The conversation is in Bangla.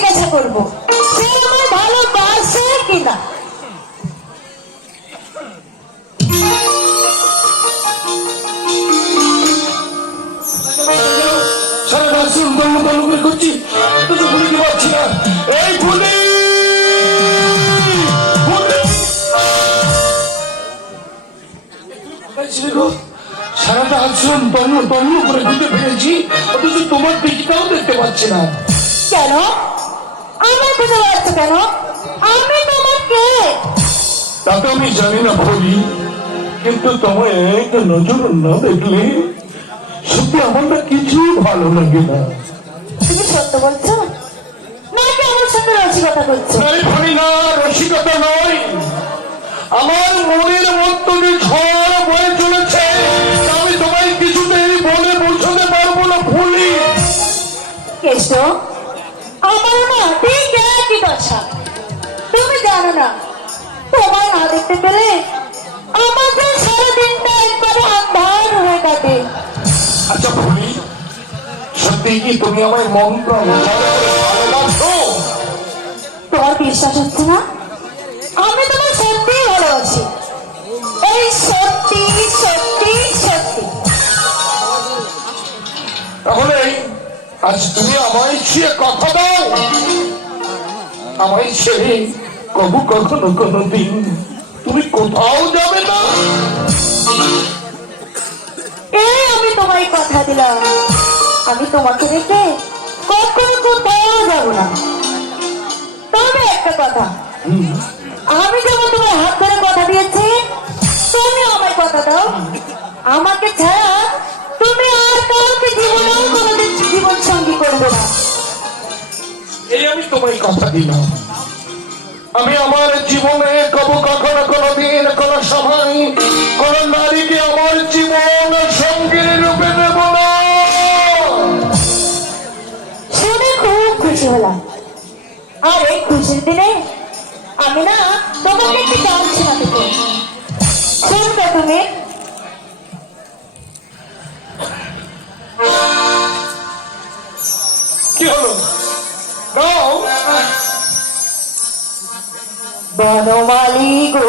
জিজ্ঞাসা করবো সে আমার ভালোবাসে কিনা। করছি বুঝতে পারছি না। এই ফুলি সারাটা আশ্রম তন্ন তন্ন করে ঢুকে ফেলেছি, অথচ তোমার দিকটাও দেখতে পাচ্ছি না। কেন আমার বুঝতে পারছো কেন? আমি তোমাকে তা তো আমি জানি না বলি, কিন্তু তোমায় এক নজর না দেখলে সত্যি আমার না কিছু ভালো লাগে না। তুমি সত্য বলছো নাকি আমার সাথে রসিকতা করছো? না, রসিকতা নয়, আমার মনের মধ্যে যে ঝড় বয়ে চলেছে আমি তোমায় কিছুতেই বলে বোঝাতে পারবো না ফুলি। কেষ্ট আমার না ঠিক একই দশা। তুমি জানো না তোমার না দেখতে পেলে আমার তো সারাদিনটা একবারে আন্ধার হয়ে কাটে। আচ্ছা ফুলি, সত্যি কি তুমি আমায় মন প্রাণ ভালোবাসো? তোমার বিশ্বাস হচ্ছে না? আমি তোমার সত্যি ভালোবাসি, এই সত্যি সত্যি সত্যি। তাহলে আজ তুমি আমায় ছুঁয়ে কথা দাও, আমায় ছেড়ে কখনো কোনো দিন তুমি কোথাও যাবে না। এই আমি তোমায় কথা দিলাম, আমি তোমাকে রেখে কখনো কোথাও যাব না। তবে একটা কথা, আমি যেমন তোমার হাত ধরে কথা দিয়েছি তুমি আমায় কথা দাও, আমাকে ছাড়া তুমি আর কাউকে জীবনেও কোনোদিন জীবন সঙ্গী করবে না। এই আমি তোমায় কথা দিলাম, আমি আমার জীবনে কখনো কোনোদিন কোন সময় কোন নারীকে আমার জীবন সঙ্গীর রূপে নেব না। শুনে খুব খুশি হলাম। আর এই খুশির দিনে আমি না তোমাকে একটি গান শোনাতে চাই, শুনবে তুমি? কি হলো? গাও। বনমালী গো